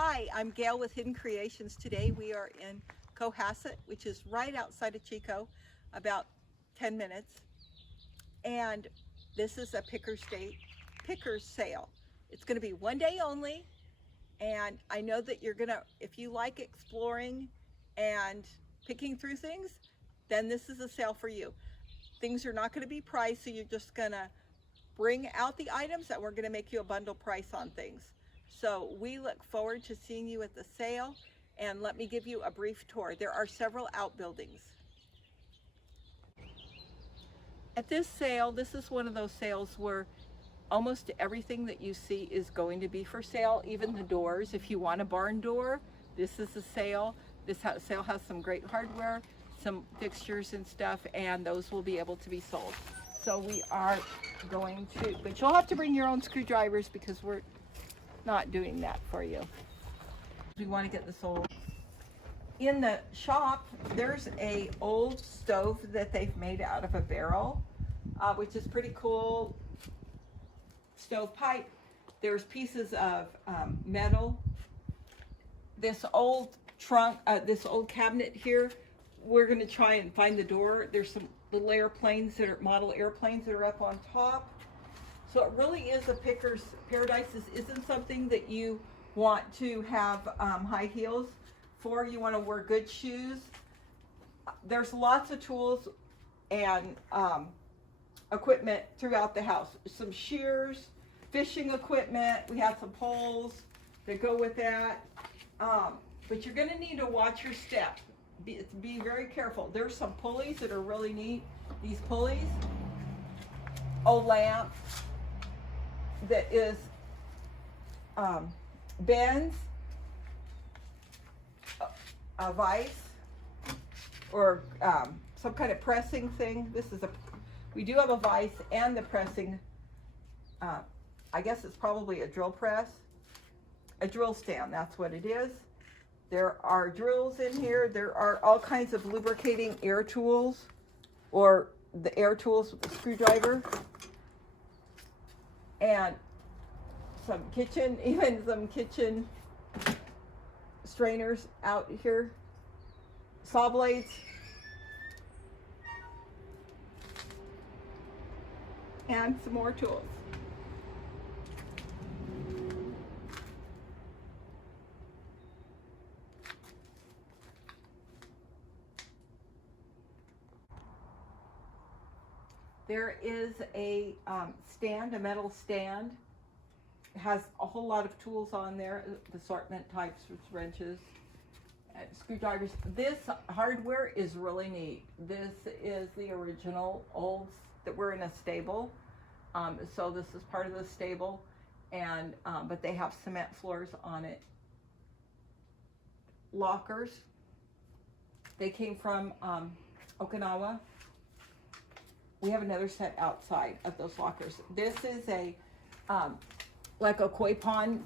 Hi, I'm Gail with Hidden Creations. Today we are in Cohasset, which is right outside of Chico, about 10 minutes. And this is a Pickers sale. It's going to be one day only. And I know that you're going to, if you like exploring and picking through things, then this is a sale for you. Things are not going to be priced, so you're just going to bring out the items that we're going to make you a bundle price on things. So we look forward to seeing you at the sale, and let me give you a brief tour. There are several outbuildings. At this sale, this is one of those sales where almost everything that you see is going to be for sale, even the doors. If you want a barn door, this is a sale. This sale has some great hardware, some fixtures and stuff, and those will be able to be sold. So we are going to, but you'll have to bring your own screwdrivers because we're not doing that for you. We want to get this sold. In the shop, there's a old stove that they've made out of a barrel, which is pretty cool. Stove pipe. There's pieces of metal. This old trunk, this old cabinet here, we're going to try and find the door. There's some little airplanes that are model airplanes that are up on top. So it really is a picker's paradise. This isn't something that you want to have high heels for. You want to wear good shoes. There's lots of tools and equipment throughout the house. Some shears, fishing equipment. We have some poles that go with that. But you're going to need to watch your step. Be very careful. There's some pulleys that are really neat. These pulleys, old lamp that is bends, a vise, or some kind of pressing thing. We do have a vise and the pressing, I guess it's probably a drill press, a drill stand, that's what it is. There are drills in here. There are all kinds of lubricating air tools, or the air tools with the screwdriver, and even some kitchen strainers out here, saw blades, and some more tools. There is a stand, a metal stand. It has a whole lot of tools on there, assortment types, wrenches, screwdrivers. This hardware is really neat. This is the original olds that were in a stable. So this is part of the stable, and but they have cement floors on it. Lockers. They came from Okinawa. We have another set outside of those lockers. This is a like a koi pond.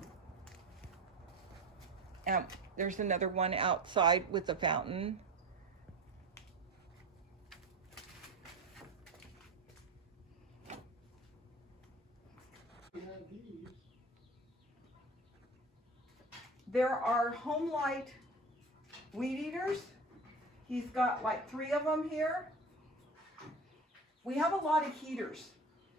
There's another one outside with a fountain. There are Home Light weed eaters. He's got like 3 of them here. We have a lot of heaters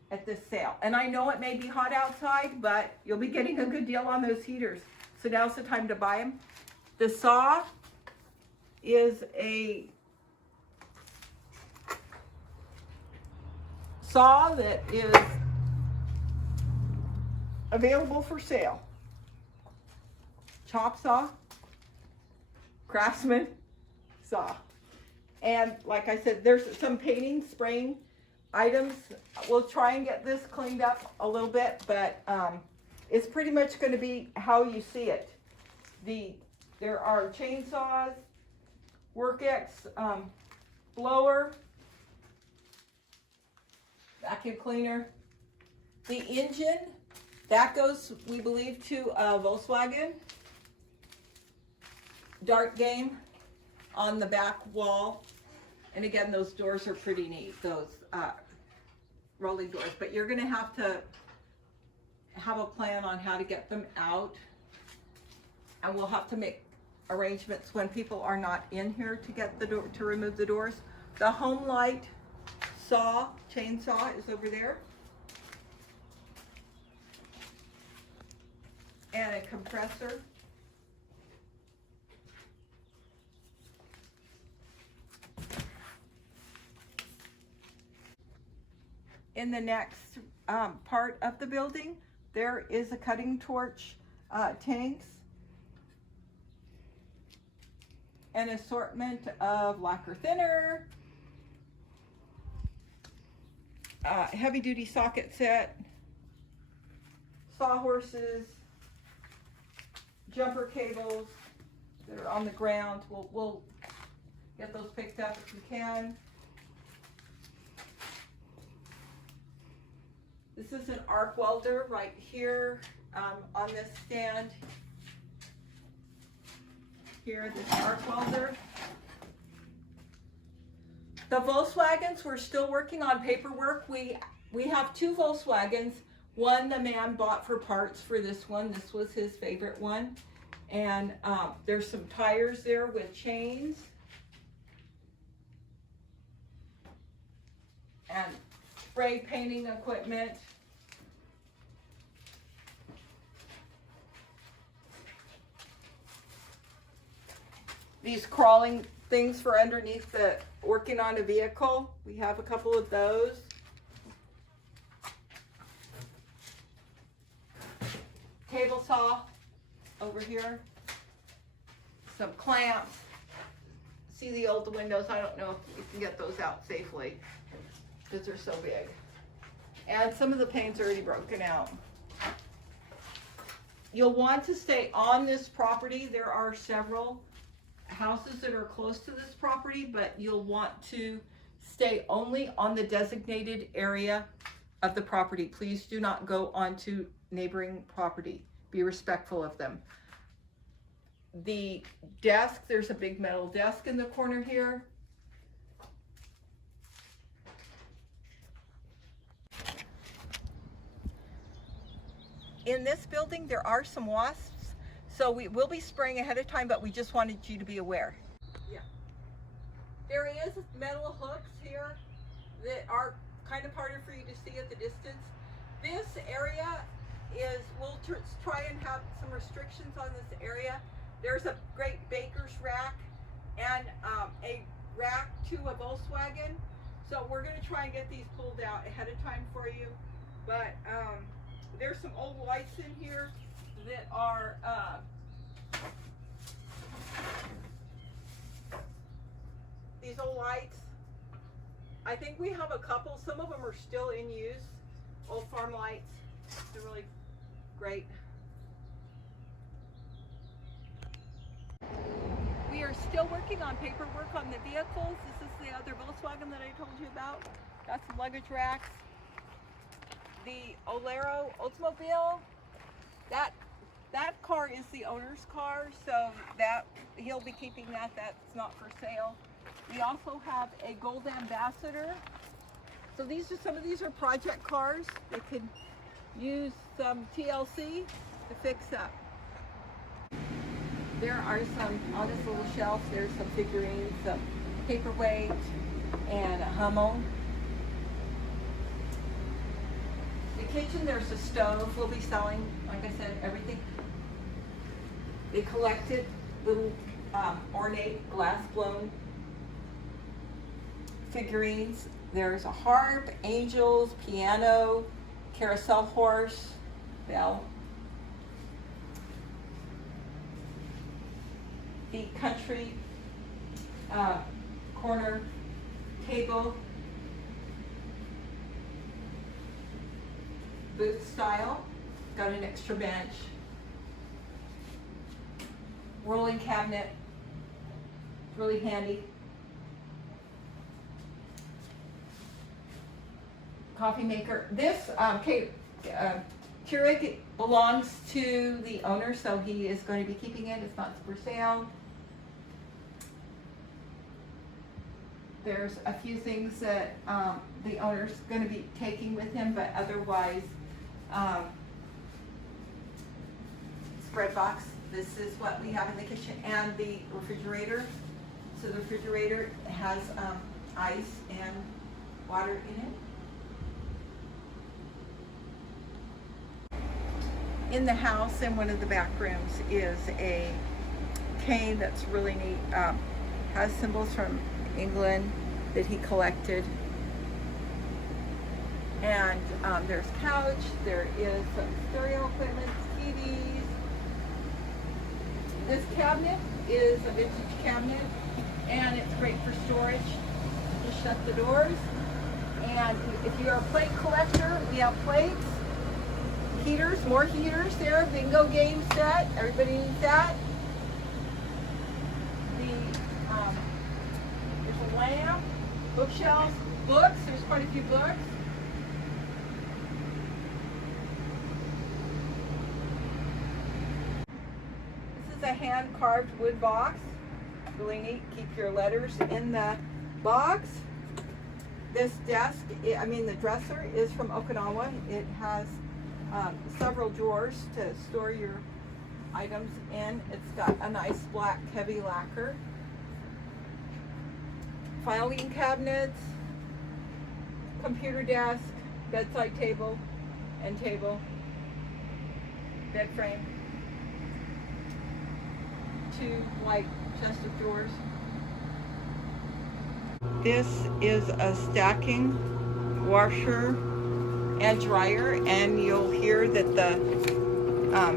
at this sale, and I know it may be hot outside, but you'll be getting a good deal on those heaters. So now's the time to buy them. The saw is a saw that is available for sale. Chop saw, Craftsman saw. And like I said, there's some painting, spraying items. We'll try and get this cleaned up a little bit, but it's pretty much going to be how you see it. There are chainsaws, Work-X blower, vacuum cleaner. The engine, that goes, we believe, to a Volkswagen. Dart game on the back wall. And again, those doors are pretty neat, those rolling doors. But you're going to have a plan on how to get them out. and we'll have to make arrangements when people are not in here to get the door, to remove the doors. The home light chainsaw is over there. And a compressor. In the next part of the building, there is a cutting torch tanks, an assortment of lacquer thinner, heavy duty socket set, sawhorses, jumper cables that are on the ground. We'll get those picked up if we can. This is an arc welder right here on this stand. Here, this arc welder. The Volkswagens, we're still working on paperwork. We have 2 Volkswagens. One the man bought for parts for this one. This was his favorite one. And there's some tires there with chains. And spray painting equipment. These crawling things for underneath the working on a vehicle. We have a couple of those. Table saw over here. Some clamps. See the old windows? I don't know if you can get those out safely because they're so big. And some of the paint's already broken out. You'll want to stay on this property. There are several houses that are close to this property, but you'll want to stay only on the designated area of the property. Please do not go onto neighboring property. Be respectful of them. The desk, there's a big metal desk in the corner here. In this building, there are some wasps, so we will be spraying ahead of time, but we just wanted you to be aware. Yeah. There is metal hooks here that are kind of harder for you to see at the distance. This area is, we'll try and have some restrictions on this area. There's a great baker's rack and a rack to a Volkswagen. So we're going to try and get these pulled out ahead of time for you. But there's some old lights in here that are these old lights. I think we have a couple. Some of them are still in use. Old farm lights. They're really great. We are still working on paperwork on the vehicles. This is the other Volkswagen that I told you about. Got some luggage racks. The Olero Oldsmobile, that car is the owner's car, so that he'll be keeping that. That's not for sale. We also have a Gold Ambassador. So these are, some of these are project cars. They could use some TLC to fix up. There are some, on this little shelf, there's some figurines, some paperweight, and a Hummel. The kitchen, there's a stove. We'll be selling, like I said, everything. They collected little ornate glass-blown figurines. There's a harp, angels, piano, carousel horse, bell. The country corner table, booth style, got an extra bench, rolling cabinet, really handy. Coffee maker. This Keurig belongs to the owner, so he is going to be keeping it. It's not for sale. There's a few things that the owner's going to be taking with him, but otherwise, spread box This is what we have in the kitchen and the refrigerator. So the refrigerator has ice and water in it. In the house, in one of the back rooms, is a cane that's really neat. Has symbols from England that he collected. And there's couch, there is some stereo equipment, TVs. This cabinet is a vintage cabinet, and it's great for storage. Just shut the doors. And if you're a plate collector, we have plates, heaters, more heaters there, bingo game set, everybody needs that. There's a lamp, bookshelves, books, there's quite a few books. This is a hand-carved wood box. Really neat. Keep your letters in the box. This desk, the dresser is from Okinawa. It has several drawers to store your items in. It's got a nice black heavy lacquer. Filing cabinets, computer desk, bedside table, end table, bed frame, 2 white chest of drawers. This is a stacking washer and dryer, and you'll hear that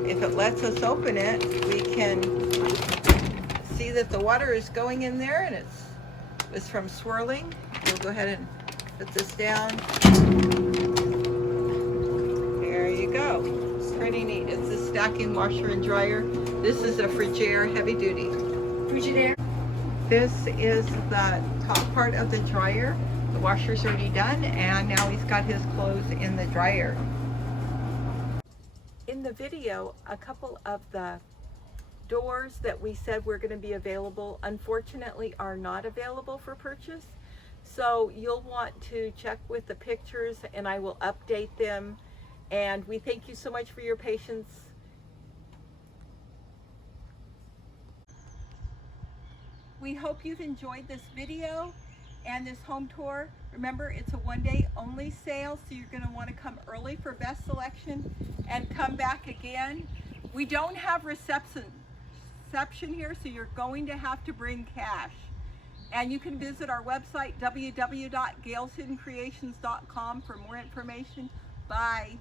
if it lets us open it, we can see that the water is going in there, and it's from swirling. We'll go ahead and put this down. There you go. It's pretty neat. It's a stacking washer and dryer. This is a Frigidaire heavy duty. Frigidaire. This is the top part of the dryer. The washer's already done, and now he's got his clothes in the dryer. In the video, a couple of the doors that we said were going to be available, unfortunately, are not available for purchase. So you'll want to check with the pictures, and I will update them. And we thank you so much for your patience. We hope you've enjoyed this video and this home tour. Remember, it's a one-day only sale, so you're going to want to come early for best selection and come back again. We don't have reception here, so you're going to have to bring cash. And you can visit our website, www.galeshiddencreations.com, for more information. Bye.